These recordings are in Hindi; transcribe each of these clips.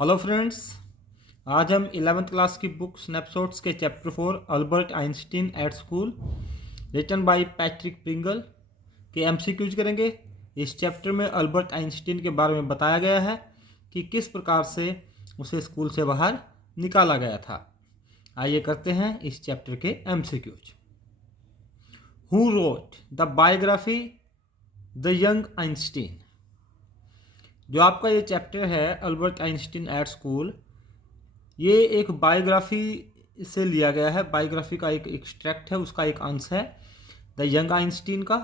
Hello friends. आज हम 11th क्लास की बुक स्नैपशॉट्स के chapter 4 Albert Einstein at school written by Patrick Pringle के एमसीक्यूज करेंगे। इस चैप्टर में अल्बर्ट आइंस्टीन के बारे में बताया गया है कि किस प्रकार से उसे स्कूल से बाहर निकाला गया था। आइए करते हैं इस चैप्टर के MCQs. Who wrote the biography the young Einstein. जो आपका ये चैप्टर है अल्बर्ट आइंस्टीन एट स्कूल, ये एक बायोग्राफी से लिया गया है। बायोग्राफी का एक एक्सट्रैक्ट है, उसका एक अंश है द यंग आइंस्टीन का।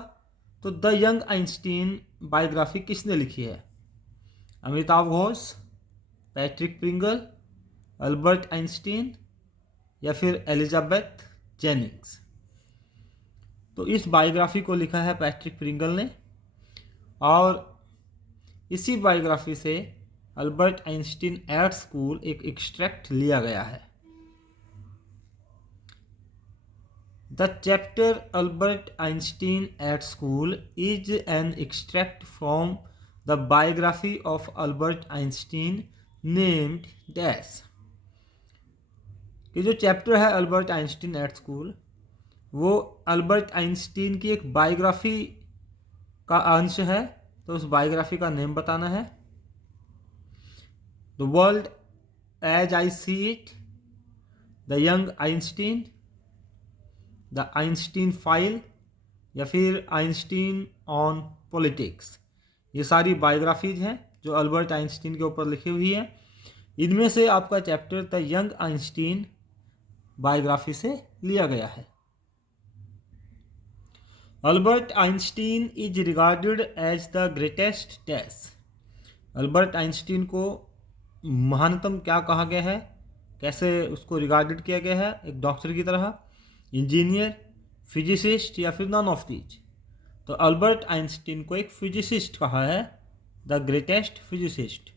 तो द यंग आइंस्टीन बायोग्राफी किसने लिखी है? Amitabh Ghosh, Patrick Pringle, Albert Einstein या फिर एलिजाबेथ जेनिंग्स। तो इस बायोग्राफी को लिखा है पैट्रिक प्रिंगल ने, और इसी बायोग्राफी से अल्बर्ट आइंस्टीन एट स्कूल एक एक्सट्रैक्ट लिया गया है। The chapter Albert Einstein at school is an extract from the biography of Albert Einstein named dash. कि जो चैप्टर है अल्बर्ट आइंस्टीन एट स्कूल, वो अल्बर्ट आइंस्टीन की एक बायोग्राफी का अंश है। तो उस बायोग्राफी का नेम बताना है। The world as I see it, the young Einstein, the Einstein file या फिर आइंस्टीन ऑन पॉलिटिक्स। ये सारी बायोग्राफीज हैं जो अल्बर्ट आइंस्टीन के ऊपर लिखी हुई है। इनमें से आपका chapter the young Einstein biography से लिया गया है। Albert Einstein is regarded as the greatest dash. Albert Einstein को महानतम क्या कहा गया है, कैसे उसको रिगार्डेड किया गया है? एक डॉक्टर की तरह, इंजीनियर, फिजिसिस्ट या फिर नॉन ऑफ दीज। तो अल्बर्ट आइंस्टीन को एक फिजिसिस्ट कहा है, द ग्रेटेस्ट फिजिसिस्ट।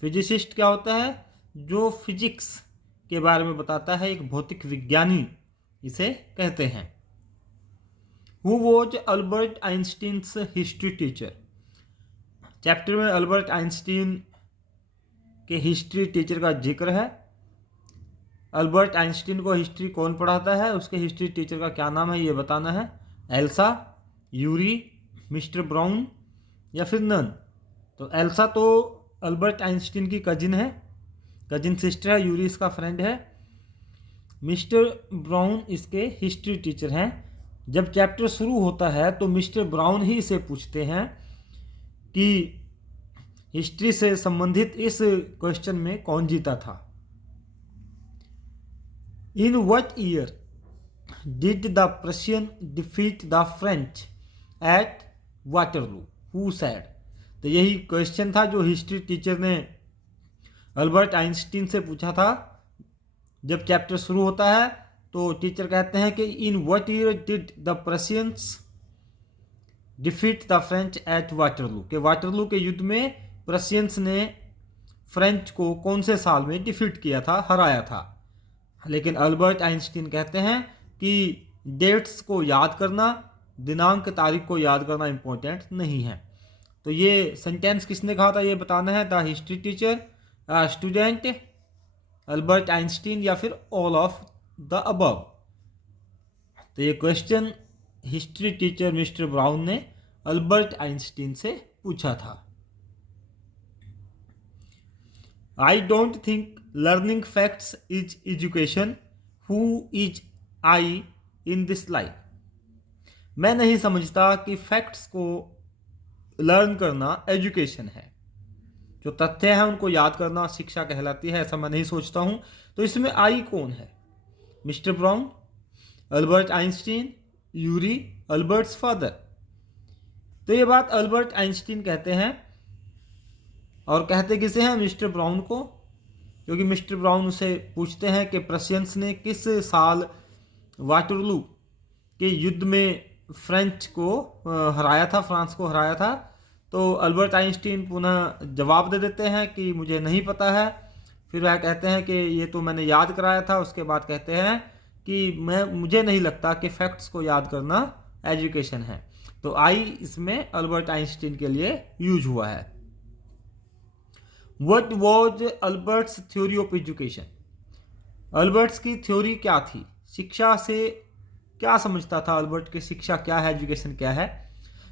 फिजिसिस्ट क्या होता है? जो फिजिक्स के बारे में बताता है, एक भौतिक विज्ञानी इसे कहते हैं। Who was Albert Einstein's history teacher. Chapter में अल्बर्ट आइंस्टीन के हिस्ट्री टीचर का जिक्र है। अल्बर्ट आइंस्टीन को हिस्ट्री कौन पढ़ाता है, उसके हिस्ट्री टीचर का क्या नाम है, ये बताना है। एल्सा, यूरी, मिस्टर ब्राउन या फिर नन। तो एल्सा तो अल्बर्ट आइंस्टीन की कजिन है, कजिन सिस्टर है। यूरी इसका फ्रेंड है। मिस्टर ब्राउन इसके हिस्ट्री टीचर हैं। जब चैप्टर शुरू होता है तो मिस्टर ब्राउन ही इसे पूछते हैं कि हिस्ट्री से संबंधित इस क्वेश्चन में कौन जीता था। In what year did the Prussian defeat the French eight Waterloo, who said. तो यही क्वेश्चन था जो हिस्ट्री टीचर ने अल्बर्ट आइंस्टीन से पूछा था। जब चैप्टर शुरू होता है तो टीचर कहते हैं कि in what year did the Prussians defeat the French eight Waterloo, के वाटरलू के युद्ध में प्रशियंस ने फ्रेंच को कौन से साल में डिफीट किया था, हराया था। लेकिन अल्बर्ट आइंस्टीन कहते हैं कि डेट्स को याद करना, दिनांक तारीख को याद करना इंपॉर्टेंट नहीं है। तो ये सेंटेंस किसने कहा था ये बताना है। The history teacher, student, Albert Einstein या फिर ऑल ऑफ द अबव। तो ये question history teacher mister brown ने अल्बर्ट आइंस्टीन से पूछा था। I don't think learning facts is education, who is I in this life. मैं नहीं समझता कि फैक्ट्स को लर्न करना एजुकेशन है। जो तथ्य हैं उनको याद करना शिक्षा कहलाती है, ऐसा मैं नहीं सोचता हूं। तो इसमें आई कौन है? Mister brown, Albert Einstein, Yuri, Albert's father. तो ये बात अल्बर्ट आइंस्टीन कहते हैं, और कहते किसे हैं? मिस्टर ब्राउन को। क्योंकि मिस्टर ब्राउन उसे पूछते हैं कि प्रशियंस ने किस साल वाटरलू के युद्ध में फ्रेंच को हराया था, फ्रांस को हराया था। तो अल्बर्ट आइंस्टीन पुनः जवाब दे देते हैं कि मुझे नहीं पता है। फिर वह कहते हैं कि ये तो मैंने याद कराया था। उसके बाद कहते हैं कि मुझे नहीं लगता कि फैक्ट्स को याद करना एजुकेशन है। तो आई इसमें अल्बर्ट आइंस्टीन के लिए यूज हुआ है। What was Albert's theory of education? Albert's की थ्योरी क्या थी? शिक्षा से क्या समझता था अल्बर्ट कि शिक्षा क्या है, एजुकेशन क्या है?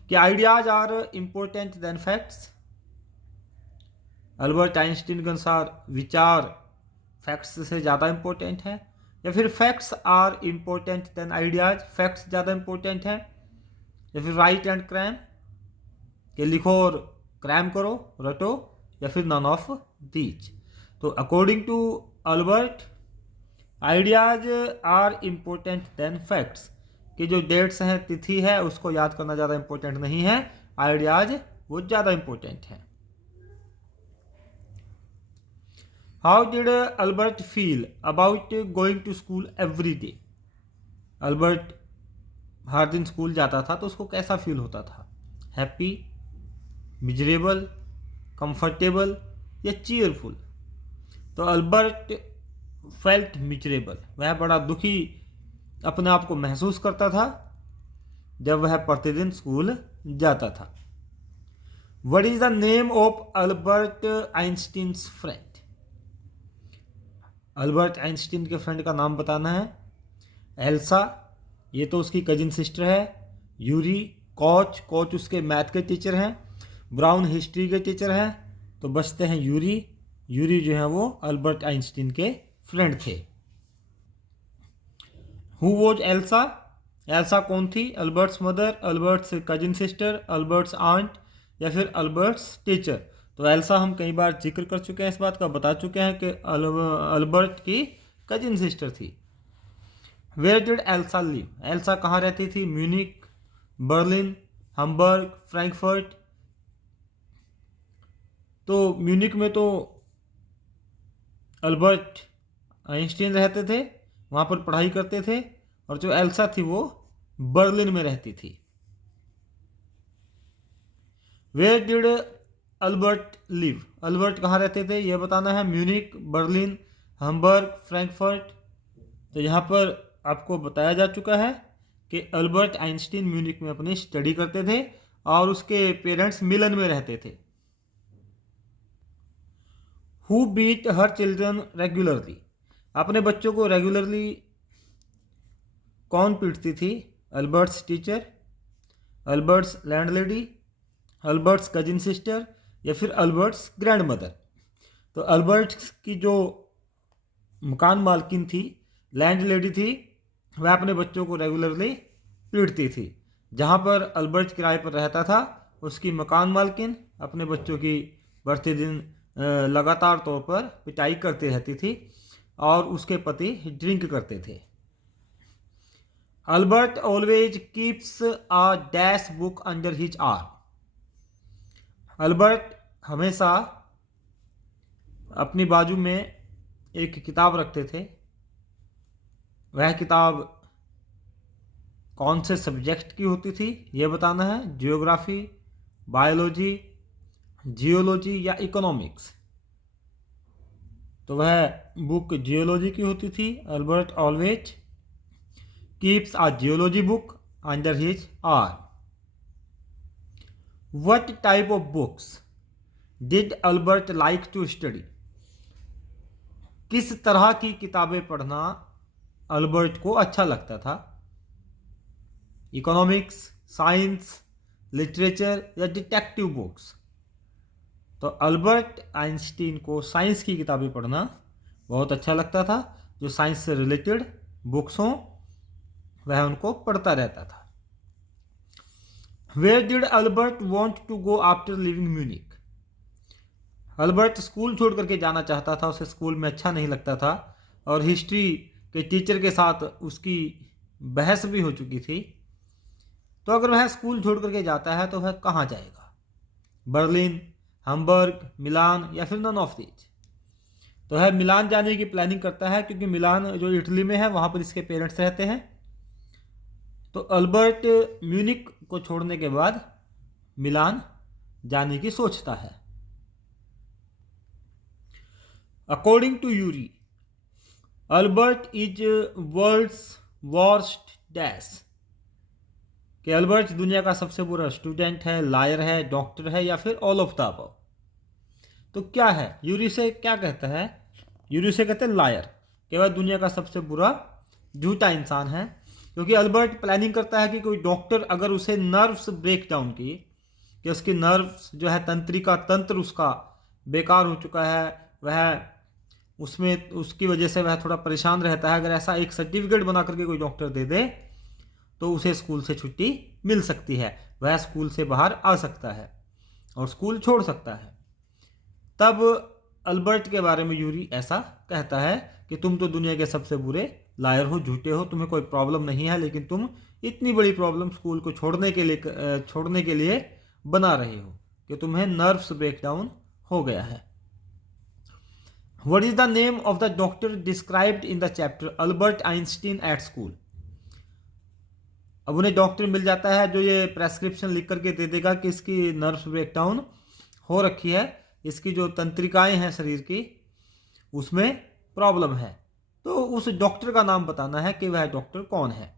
कि ideas are important than facts. Albert Einstein के अनुसार विचार फैक्ट्स से ज़्यादा इम्पोर्टेंट है, या फिर facts are important than ideas, facts ज़्यादा इम्पोर्टेंट है, या फिर राइट एंड क्रैम कि लिखो और क्रैम करो, रटो, या फिर नन ऑफ दीज। तो according to Albert ideas are important than facts, कि जो डेट्स हैं, तिथि है, उसको याद करना ज़्यादा इम्पोर्टेंट नहीं है, आइडियाज वो ज़्यादा इम्पोर्टेंट है। How did Albert feel about going to school every day? Albert हर दिन स्कूल जाता था तो उसको कैसा फील होता था? हैप्पी, मिजरेबल, कंफर्टेबल या चीयरफुल? तो अल्बर्ट फेल्ट मिजरेबल, वह बड़ा दुखी अपने आप को महसूस करता था जब वह प्रतिदिन स्कूल जाता था। What is the name of Albert Einstein's friend? Albert Einstein के फ्रेंड का नाम बताना है। एल्सा, ये तो उसकी कजिन सिस्टर है। यूरी, कोच, कोच उसके मैथ के टीचर हैं। ब्राउन हिस्ट्री के टीचर हैं। तो बचते हैं यूरी। यूरी जो है वो अल्बर्ट आइंस्टीन के फ्रेंड थे। Who was Elsa? एल्सा कौन थी? Albert's mother, Albert's cousin sister, Albert's aunt, या फिर अल्बर्ट्स टीचर? तो एल्सा हम कई बार जिक्र कर चुके हैं, इस बात का बता चुके हैं कि अल्बर्ट की कजिन सिस्टर थी। Where did Elsa live? Elsa कहाँ रहती थी? Munich, Berlin, Hamburg, Frankfurt? तो म्यूनिक में तो अल्बर्ट आइंस्टीन रहते थे, वहाँ पर पढ़ाई करते थे, और जो एल्सा थी वो बर्लिन में रहती थी। Where did Albert live? Albert कहाँ रहते थे ये बताना है। Munich, Berlin, Hamburg, Frankfurt? तो यहाँ पर आपको बताया जा चुका है कि अल्बर्ट आइंस्टीन म्यूनिक में अपनी स्टडी करते थे और उसके पेरेंट्स मिलन में रहते थे। Who beat her children regularly? अपने बच्चों को रेगुलरली कौन पीटती थी? Albert's teacher, Albert's landlady, Albert's cousin sister, या फिर अल्बर्ट्स ग्रैंड मदर? तो अल्बर्ट्स की जो मकान मालकिन थी, लैंड लेडी थी, वह अपने बच्चों को रेगुलरली पीटती थी। जहाँ पर अल्बर्ट किराए पर रहता था, उसकी मकान मालकिन अपने बच्चों की प्रतिदिन लगातार तौर पर पिटाई करती रहती थी और उसके पति ड्रिंक करते थे। Albert always keeps a dash book under his arm? Albert हमेशा अपनी बाजू में एक किताब रखते थे। वह किताब कौन से सब्जेक्ट की होती थी यह बताना है। जियोग्राफी, बायोलॉजी, जियोलॉजी या इकोनॉमिक्स? तो वह बुक जियोलॉजी की होती थी। Albert always keeps a geology book under his arm. What type of books did Albert like to study? किस तरह की किताबें पढ़ना अल्बर्ट को अच्छा लगता था? इकोनॉमिक्स, साइंस, लिटरेचर या डिटेक्टिव बुक्स? तो अल्बर्ट आइंस्टीन को साइंस की किताबें पढ़ना बहुत अच्छा लगता था। जो साइंस से रिलेटेड बुक्स हों वह उनको पढ़ता रहता था। Where did Albert want to go after living Munich? Albert school छोड़ करके जाना चाहता था, उसे स्कूल में अच्छा नहीं लगता था और हिस्ट्री के टीचर के साथ उसकी बहस भी हो चुकी थी। तो अगर वह स्कूल छोड़ करके जाता है तो वह कहाँ जाएगा? बर्लिन, हम्बर्ग, मिलान या फिर नन ऑफ दीज? तो वह मिलान जाने की प्लानिंग करता है क्योंकि मिलान जो इटली में है वहाँ पर इसके पेरेंट्स रहते हैं। तो अल्बर्ट म्यूनिक को छोड़ने के बाद मिलान जाने की सोचता है। According to Yuri Albert is world's worst dash? कि अल्बर्ट दुनिया का सबसे बुरा स्टूडेंट है, लायर है, डॉक्टर है या फिर ऑल ऑफ द अबव? तो क्या है, यूरी से क्या कहता है, यूरी से कहते हैं लायर, कि वह दुनिया का सबसे बुरा झूठा इंसान है। क्योंकि अल्बर्ट प्लानिंग करता है कि कोई डॉक्टर अगर उसे नर्व्स ब्रेक डाउन की, कि उसकी नर्व्स जो है, तंत्रिका तंत्र उसका बेकार हो चुका है, वह उसमें उसकी वजह से वह थोड़ा परेशान रहता है, अगर ऐसा एक सर्टिफिकेट बना करके कोई डॉक्टर दे दे तो उसे स्कूल से छुट्टी मिल सकती है, वह स्कूल से बाहर आ सकता है और स्कूल छोड़ सकता है। तब अल्बर्ट के बारे में यूरी ऐसा कहता है कि तुम तो दुनिया के सबसे बुरे लायर हो, झूठे हो, तुम्हें कोई प्रॉब्लम नहीं है, लेकिन तुम इतनी बड़ी प्रॉब्लम स्कूल को छोड़ने के लिए बना रहे हो कि तुम्हें नर्व्स ब्रेकडाउन हो गया है। What is the name of the doctor described in the chapter Albert Einstein at school? अब उन्हें डॉक्टर मिल जाता है जो ये प्रेस्क्रिप्शन लिख करके दे देगा कि इसकी नर्व्स ब्रेकडाउन हो रखी है, इसकी जो तंत्रिकाएं हैं शरीर की उसमें प्रॉब्लम है। तो उस डॉक्टर का नाम बताना है कि वह डॉक्टर कौन है।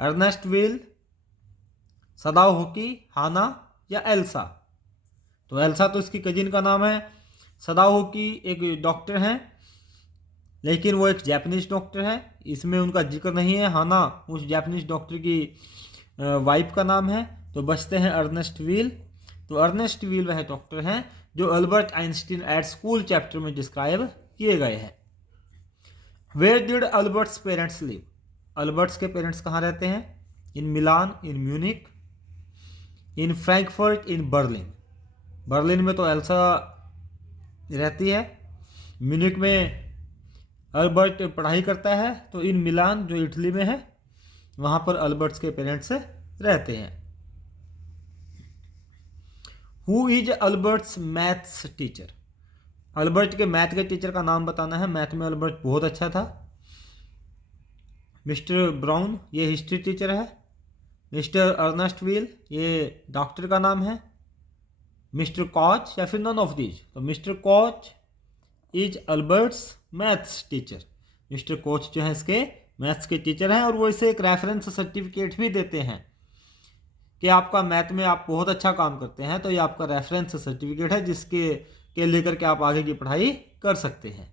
अर्नेस्ट वेल, सदाओ होकी, हाना या एल्सा। तो एल्सा तो इसकी कजिन का नाम है, सदाओ होकी एक डॉक्टर हैं लेकिन वो एक जापानीज डॉक्टर है, इसमें उनका जिक्र नहीं है। हाना उस जापानीज डॉक्टर की वाइफ का नाम है। तो बचते हैं अर्नेस्ट व्हील। तो अर्नेस्ट व्हील वह डॉक्टर हैं जो Albert Einstein at school chapter में डिस्क्राइब किए गए हैं। Where did Albert's parents live? Albert's के पेरेंट्स कहाँ रहते हैं? In Milan, in Munich, in Frankfurt, in Berlin. Berlin में तो एल्सा रहती है, म्यूनिक में अल्बर्ट पढ़ाई करता है, तो इन मिलान जो इटली में है वहाँ पर अल्बर्ट्स के पेरेंट्स रहते हैं। Who is Albert's maths teacher? Albert के मैथ के टीचर का नाम बताना है। मैथ में अल्बर्ट बहुत अच्छा था। मिस्टर ब्राउन ये हिस्ट्री टीचर है। मिस्टर अर्नेस्ट व्हील ये डॉक्टर का नाम है। मिस्टर कॉच या फिर नन ऑफ दीज? तो Mister Koch is Albert's maths teacher. Mister Koch जो है इसके मैथ्स के टीचर हैं और वो इसे एक रेफरेंस सर्टिफिकेट भी देते हैं कि आपका मैथ में आप बहुत अच्छा काम करते हैं, तो ये आपका रेफरेंस सर्टिफिकेट है जिसके के लेकर के आप आगे की पढ़ाई कर सकते हैं।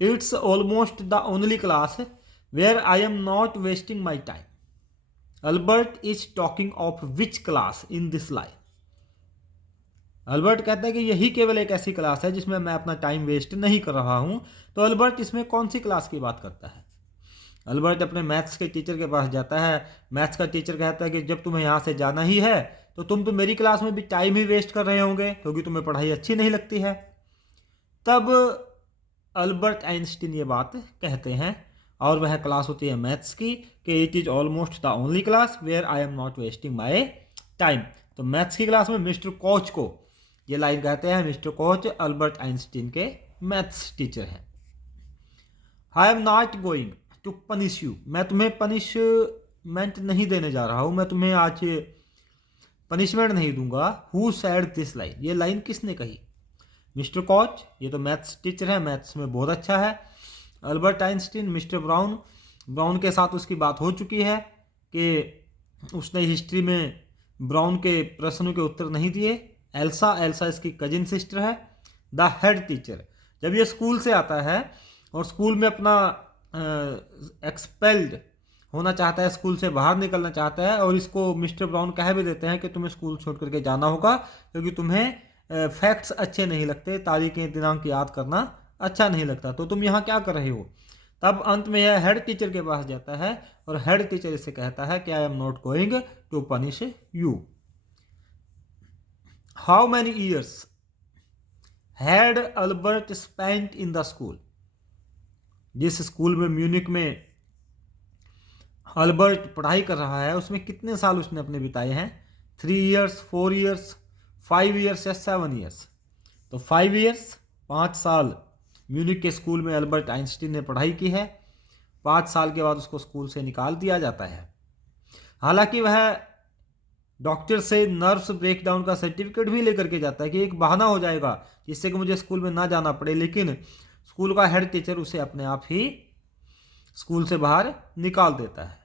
It's almost the only class where I am not wasting my time. Albert is talking of which class in this line? Albert कहता है कि यही केवल एक ऐसी क्लास है जिसमें मैं अपना टाइम वेस्ट नहीं कर रहा हूं। तो अल्बर्ट इसमें कौन सी क्लास की बात करता है? अल्बर्ट अपने मैथ्स के टीचर के पास जाता है। मैथ्स का टीचर कहता है कि जब तुम्हें यहाँ से जाना ही है तो तुम तो मेरी क्लास में भी टाइम ही वेस्ट कर रहे होंगे क्योंकि तुम्हें पढ़ाई अच्छी नहीं लगती है। तब अल्बर्ट आइंस्टीन ये बात कहते हैं और वह क्लास होती है मैथ्स की कि it is almost the only class where I am not wasting my time. तो मैथ्स की क्लास में मिस्टर कोच को ये लाइन कहते हैं। मिस्टर कोच अल्बर्ट आइंस्टीन के मैथ्स टीचर हैं। I am not going to punish you. मैं तुम्हें पनिशमेंट नहीं देने जा रहा हूं, मैं तुम्हें आज पनिशमेंट नहीं दूंगा। Who said this line? ये लाइन किसने कही? मिस्टर कोच ये तो मैथ्स टीचर है, मैथ्स में बहुत अच्छा है। Albert Einstein, mister brown, brown के साथ उसकी बात हो चुकी है कि उसने हिस्ट्री में ब्राउन के प्रश्नों के उत्तर नहीं दिए। एल्सा, एल्सा इसकी कजिन सिस्टर है। द हेड टीचर जब ये स्कूल से आता है और स्कूल में अपना एक्सपेल्ड होना चाहता है, स्कूल से बाहर निकलना चाहता है, और इसको मिस्टर ब्राउन कह भी देते हैं कि तुम्हें स्कूल छोड़ करके जाना होगा क्योंकि तुम्हें फैक्ट्स अच्छे नहीं लगते, तारीखें दिनांक याद करना अच्छा नहीं लगता, तो तुम यहाँ क्या कर रहे हो। तब अंत में यह हेड टीचर के पास जाता है और हेड टीचर इसे कहता है कि I am not going to punish you. How many years had Albert spent in the school? जिस स्कूल में म्यूनिक में अल्बर्ट पढ़ाई कर रहा है उसमें कितने साल उसने अपने बिताए हैं? 3 ईयर्स, 4 ईयर्स, 5 ईयर्स या 7 ईयर्स? तो 5 ईयर्स, 5 साल म्यूनिक के स्कूल में अल्बर्ट आइंस्टीन ने पढ़ाई की है। 5 साल के बाद उसको स्कूल से निकाल दिया जाता है। हालांकि वह डॉक्टर से नर्व्स ब्रेकडाउन का सर्टिफिकेट भी लेकर के जाता है कि एक बहाना हो जाएगा जिससे कि मुझे स्कूल में ना जाना पड़े, लेकिन स्कूल का हेड टीचर उसे अपने आप ही स्कूल से बाहर निकाल देता है।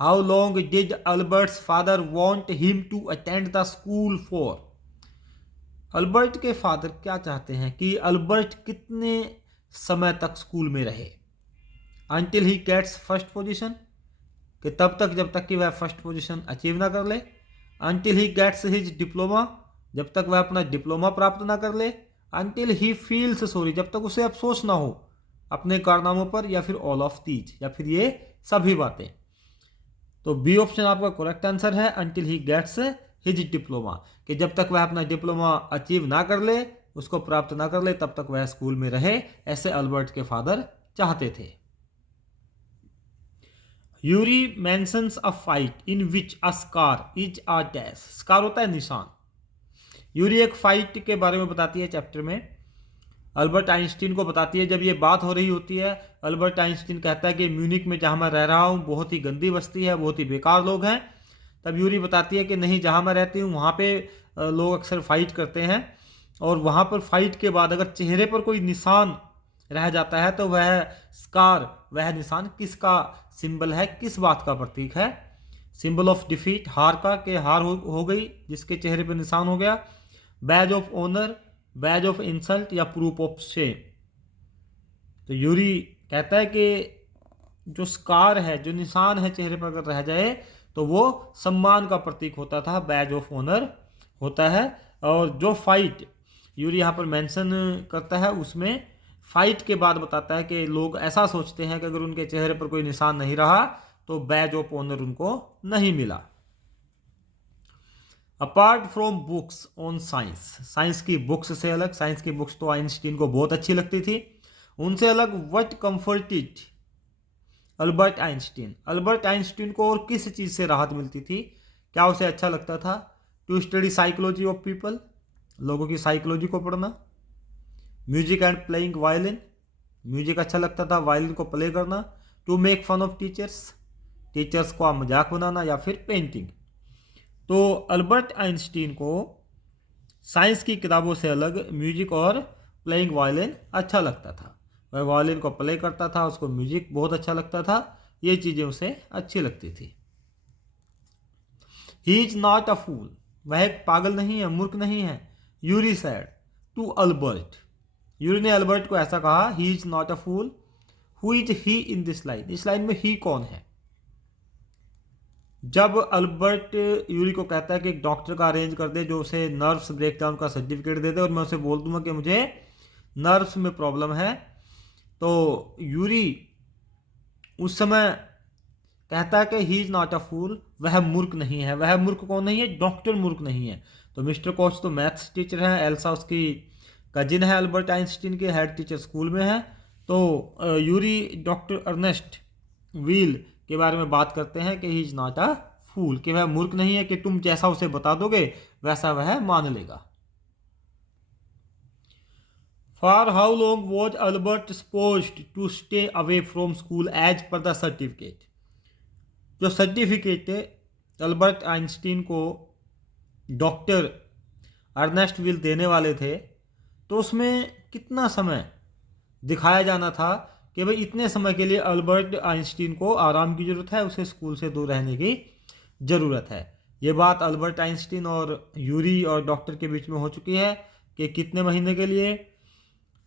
How long did Albert's father want him to attend the school for? Albert के फादर क्या चाहते हैं कि अल्बर्ट कितने समय तक स्कूल में रहे? Until he gets first position, कि तब तक जब तक कि वह फर्स्ट पोजीशन अचीव ना कर ले। Until he gets his diploma, जब तक वह अपना डिप्लोमा प्राप्त ना कर ले। अंटिल ही फील्स सॉरी, जब तक उसे अफसोस ना हो अपने कारनामों पर, या फिर ऑल ऑफ दीज, या फिर ये सभी बातें। तो बी ऑप्शन आपका करेक्ट आंसर है, until he gets his diploma, कि जब तक वह अपना डिप्लोमा अचीव ना कर ले, उसको प्राप्त ना कर ले, तब तक वह स्कूल में रहे, ऐसे अल्बर्ट के फादर चाहते थे। Yuri mentions a fight in which a scar is a dash. Scar होता है निशान। यूरी एक फाइट के बारे में बताती है चैप्टर में, अल्बर्ट आइंस्टीन को बताती है। जब ये बात हो रही होती है, अल्बर्ट आइंस्टीन कहता है कि म्यूनिक में जहाँ मैं रह रहा हूँ बहुत ही गंदी बस्ती है, बहुत ही बेकार लोग हैं। तब यूरी बताती है कि नहीं, जहाँ मैं रहती हूँ वहाँ पे लोग अक्सर फाइट करते हैं, और वहाँ पर फाइट के बाद अगर चेहरे पर कोई निशान रह जाता है तो वह स्कार, वह निशान किसका सिंबल है, किस बात का प्रतीक है? सिंबल ऑफ डिफीट, हार का, कि हार हो गई जिसके चेहरे पर निशान हो गया। Badge of honour, badge of insult, या प्रूफ ऑफ शेम। तो यूरी कहता है कि जो स्कार है, जो निशान है चेहरे पर अगर रह जाए तो वो सम्मान का प्रतीक होता था, बैज ऑफ ऑनर होता है। और जो फाइट यूरी यहाँ पर मेंशन करता है उसमें फाइट के बाद बताता है कि लोग ऐसा सोचते हैं कि अगर उनके चेहरे पर कोई निशान नहीं रहा तो बैज ऑफ ऑनर उनको नहीं मिला। Apart from books on science, science की बुक्स से अलग, साइंस की बुक्स तो आइंस्टीन को बहुत अच्छी लगती थी, उनसे अलग what comforted Albert Einstein, Albert Einstein को और किस चीज़ से राहत मिलती थी? क्या उसे अच्छा लगता था? To study psychology of people, लोगों की साइकोलॉजी को पढ़ना। Music and playing violin, music अच्छा लगता था, वायलिन को प्ले करना। To make fun of teachers, teachers को मजाक बनाना। या फिर पेंटिंग। तो अल्बर्ट आइंस्टीन को साइंस की किताबों से अलग म्यूजिक और प्लेइंग वायलिन अच्छा लगता था, वह वायलिन को प्ले करता था, उसको म्यूजिक बहुत अच्छा लगता था, ये चीज़ें उसे अच्छी लगती थी। ही इज नॉट अ फूल, वह एक पागल नहीं है, मूर्ख नहीं है। Yuri said to Albert, Yuri ने अल्बर्ट को ऐसा कहा, he is not a fool. Who is he in this line, इस लाइन में ही कौन है? जब अल्बर्ट यूरी को कहता है कि एक डॉक्टर का अरेंज कर दे जो उसे नर्व्स ब्रेकडाउन का सर्टिफिकेट दे दे, और मैं उसे बोल दूंगा कि मुझे नर्व्स में प्रॉब्लम है, तो यूरी उस समय कहता है कि ही इज नॉट अ फूल, वह मूर्ख नहीं है। वह मूर्ख कौन नहीं है? डॉक्टर मूर्ख नहीं है। तो मिस्टर कोच तो मैथ्स टीचर हैं, एल्सा उसकी कजिन है अल्बर्ट आइंस्टीन के, हेड टीचर स्कूल में है। तो यूरी डॉक्टर अर्नेस्ट व्हील के बारे में बात करते हैं कि ही इज नॉट अ फूल, कि वह मूर्ख नहीं है, कि तुम जैसा उसे बता दोगे वैसा वह मान लेगा। For how long was Albert supposed to stay away from school as per the certificate, जो सर्टिफिकेट अल्बर्ट आइंस्टीन को डॉक्टर अर्नेस्ट व्हील देने वाले थे, तो उसमें कितना समय दिखाया जाना था कि भाई इतने समय के लिए अल्बर्ट आइंस्टीन को आराम की ज़रूरत है, उसे स्कूल से दूर रहने की ज़रूरत है। ये बात अल्बर्ट आइंस्टीन और यूरी और डॉक्टर के बीच में हो चुकी है कि कितने महीने के लिए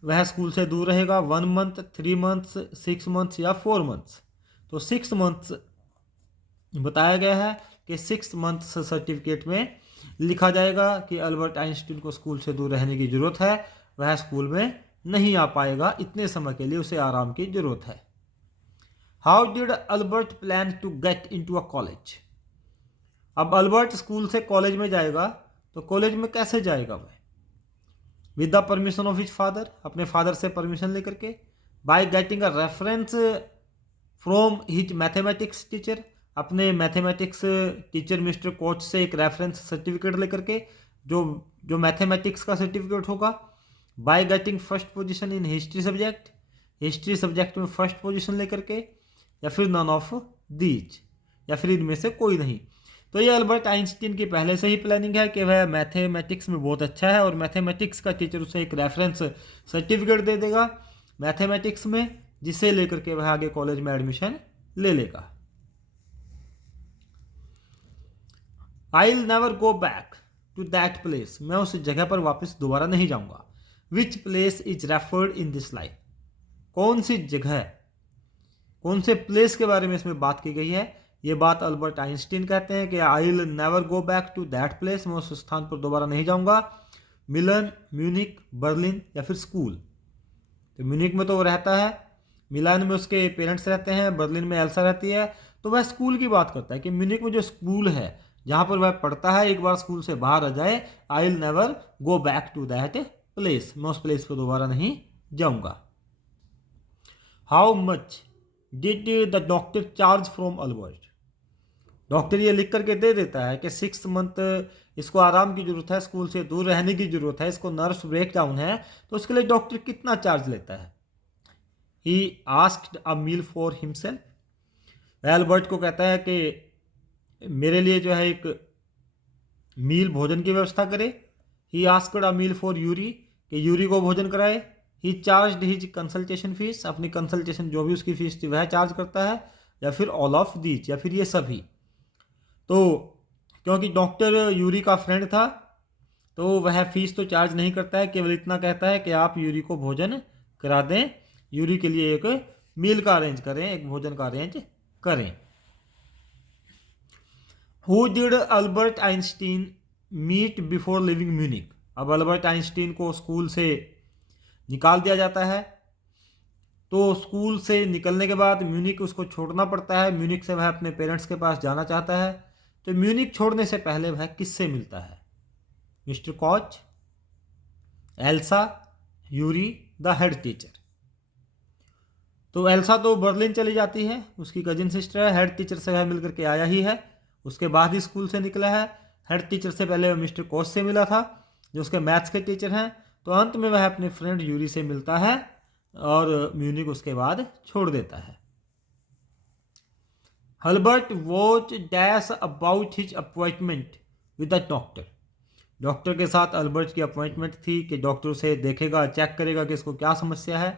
वह स्कूल से दूर रहेगा, 1 मंथ, 3 मंथ्स, 6 मंथ्स या 4 मंथ्स। तो 6 मंथ्स बताया गया है कि 6 मंथ्स सर्टिफिकेट में लिखा जाएगा कि अल्बर्ट आइंस्टीन को स्कूल से दूर रहने की ज़रूरत है, वह स्कूल में नहीं आ पाएगा, इतने समय के लिए उसे आराम की ज़रूरत है। How did Albert plan to get into a college, अब अल्बर्ट स्कूल से कॉलेज में जाएगा, तो कॉलेज में कैसे जाएगा वह? With the permission of his father, अपने फादर से परमिशन लेकर के। By getting a reference from his mathematics teacher, अपने मैथमेटिक्स टीचर मिस्टर कोच से एक रेफरेंस सर्टिफिकेट लेकर के, जो मैथमेटिक्स का सर्टिफिकेट होगा। By getting first position in history subject, history subject में फर्स्ट पोजीशन लेकर के, या फिर नन ऑफ दीज, या फिर इनमें से कोई नहीं। तो ये अल्बर्ट आइंस्टीन की पहले से ही प्लानिंग है कि वह मैथमेटिक्स में बहुत अच्छा है, और मैथमेटिक्स का टीचर उसे एक रेफरेंस सर्टिफिकेट दे देगा मैथमेटिक्स में, जिसे लेकर के वह आगे कॉलेज में एडमिशन ले लेगा। I will never go back, to that place, मैं उस जगह पर वापस दोबारा नहीं जाऊंगा। Which place is referred in this line, कौन सी जगह, कौन से प्लेस के बारे में इसमें बात की गई है। ये बात अल्बर्ट आइंस्टीन कहते हैं कि I will never go back to that place, मैं उस स्थान पर दोबारा नहीं जाऊंगा। मिलन, म्यूनिक, बर्लिन या फिर स्कूल। तो म्यूनिक में तो वो रहता है, मिलान में उसके पेरेंट्स रहते हैं, बर्लिन में एल्सा रहती है। तो वह स्कूल की बात करता है कि म्यूनिक में जो स्कूल है जहाँ पर वह पढ़ता है, एक बार स्कूल से बाहर आ जाए, I will never go back to that place, मैं उस प्लेस पर दोबारा नहीं जाऊंगा। How much did the doctor charge from Albert, doctor ये लिख करके दे देता है कि 6 मंथ इसको आराम की ज़रूरत है, स्कूल से दूर रहने की ज़रूरत है, इसको नर्व्स ब्रेक डाउन है, तो उसके लिए डॉक्टर कितना चार्ज लेता है। He asked a meal for himself, Albert को कहता है कि मेरे लिए जो है एक मील, भोजन की व्यवस्था करे। He asked a meal for Yuri, कि यूरी को भोजन कराए। He charge his consultation fees, अपनी कंसल्टेशन जो भी उसकी फीस थी वह चार्ज करता है, या फिर ऑल ऑफ दीज, या फिर ये सभी। तो क्योंकि डॉक्टर यूरी का फ्रेंड था तो वह फीस तो चार्ज नहीं करता है, केवल इतना कहता है कि आप यूरी को भोजन करा दें, यूरी के लिए एक मील का अरेंज करें, एक भोजन का अरेंज करें। Who did Albert Einstein meet before living Munich, अब अल्बर्ट आइंस्टीन को स्कूल से निकाल दिया जाता है, तो स्कूल से निकलने के बाद म्यूनिक उसको छोड़ना पड़ता है। म्यूनिक से वह अपने पेरेंट्स के पास जाना चाहता है, तो म्यूनिक छोड़ने से पहले वह किससे मिलता है। Mister Koch, Elsa, Yuri, the head teacher. तो एल्सा तो बर्लिन चली जाती है, उसकी कजिन सिस्टर है, हेड टीचर से वह मिलकर के आया ही है, उसके बाद ही स्कूल से निकला है। हेड टीचर से पहले वह मिस्टर कॉच से मिला था जो उसके मैथ्स के टीचर हैं। तो अंत में वह अपने फ्रेंड यूरी से मिलता है और म्यूनिक उसके बाद छोड़ देता है। Albert watch dash about his appointment with the doctor, doctor के साथ अल्बर्ट की अपॉइंटमेंट थी कि डॉक्टर उसे देखेगा, चेक करेगा कि इसको क्या समस्या है।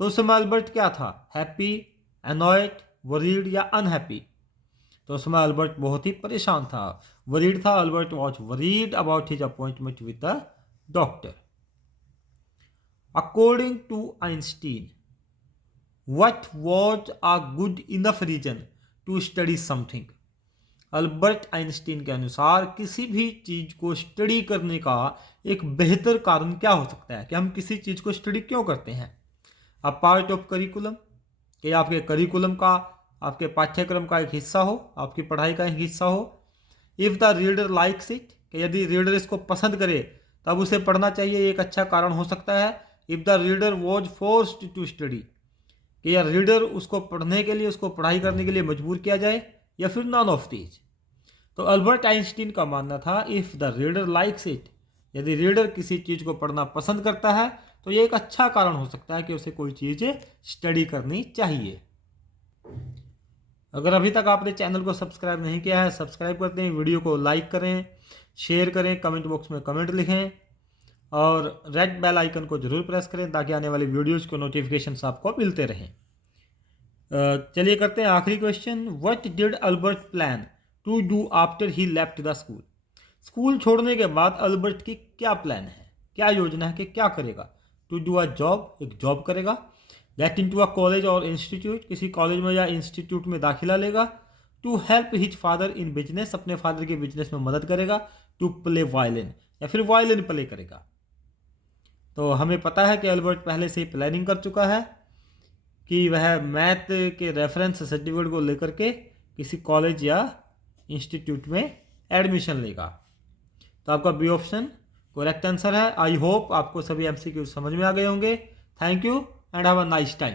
तो उस समय अल्बर्ट क्या था, हैप्पी, एनॉयड, वरीड या अनहैप्पी। तो उस समय अल्बर्ट बहुत ही परेशान था, वरीड था। Albert was worried about his appointment with the doctor. According to Einstein, what was a good enough reason to study something, Albert Einstein के अनुसार किसी भी चीज को स्टडी करने का एक बेहतर कारण क्या हो सकता है, कि हम किसी चीज को स्टडी क्यों करते हैं। अ पार्ट ऑफ करिकुलम, कि आपके करिकुलम का, आपके पाठ्यक्रम का एक हिस्सा हो, आपकी पढ़ाई का एक हिस्सा हो। If the reader likes it, कि यदि रीडर इसको पसंद करे तब उसे पढ़ना चाहिए, एक अच्छा कारण हो सकता है। If the reader was forced to study, कि या रीडर उसको पढ़ने के लिए, उसको पढ़ाई करने के लिए मजबूर किया जाए, या फिर नॉन ऑफ दीज। तो अल्बर्ट आइंस्टीन का मानना था if the reader likes it, यदि रीडर किसी चीज़ को पढ़ना पसंद करता है तो ये एक अच्छा कारण हो सकता है कि उसे कोई चीज़ स्टडी करनी चाहिए। अगर अभी तक आपने चैनल को सब्सक्राइब नहीं किया है, सब्सक्राइब कर दें, वीडियो को लाइक करें, शेयर करें, कमेंट बॉक्स में कमेंट लिखें और रेड बेल आइकन को जरूर प्रेस करें ताकि आने वाली वीडियोज़ को नोटिफिकेशंस आपको मिलते रहें। चलिए करते हैं आखिरी question. What did Albert plan to do after he left the school, school छोड़ने के बाद अल्बर्ट की क्या प्लान है, क्या योजना है कि क्या करेगा। टू डू अ जॉब, एक जॉब करेगा। Get in to a college और इंस्टीट्यूट, किसी कॉलेज में या इंस्टीट्यूट में दाखिला लेगा। To help his father in business, अपने फादर के बिजनेस में मदद करेगा। टू प्ले वायलिन, या फिर वायलिन प्ले करेगा। तो हमें पता है कि अल्बर्ट पहले से ही प्लानिंग कर चुका है कि वह मैथ के रेफरेंस सर्टिफिकेट को लेकर के किसी कॉलेज या इंस्टीट्यूट में एडमिशन लेगा। तो आपका बी ऑप्शन करेक्ट आंसर है। आई होप आपको सभी एमसीक्यू समझ में आ गए होंगे। Thank you and have a nice time.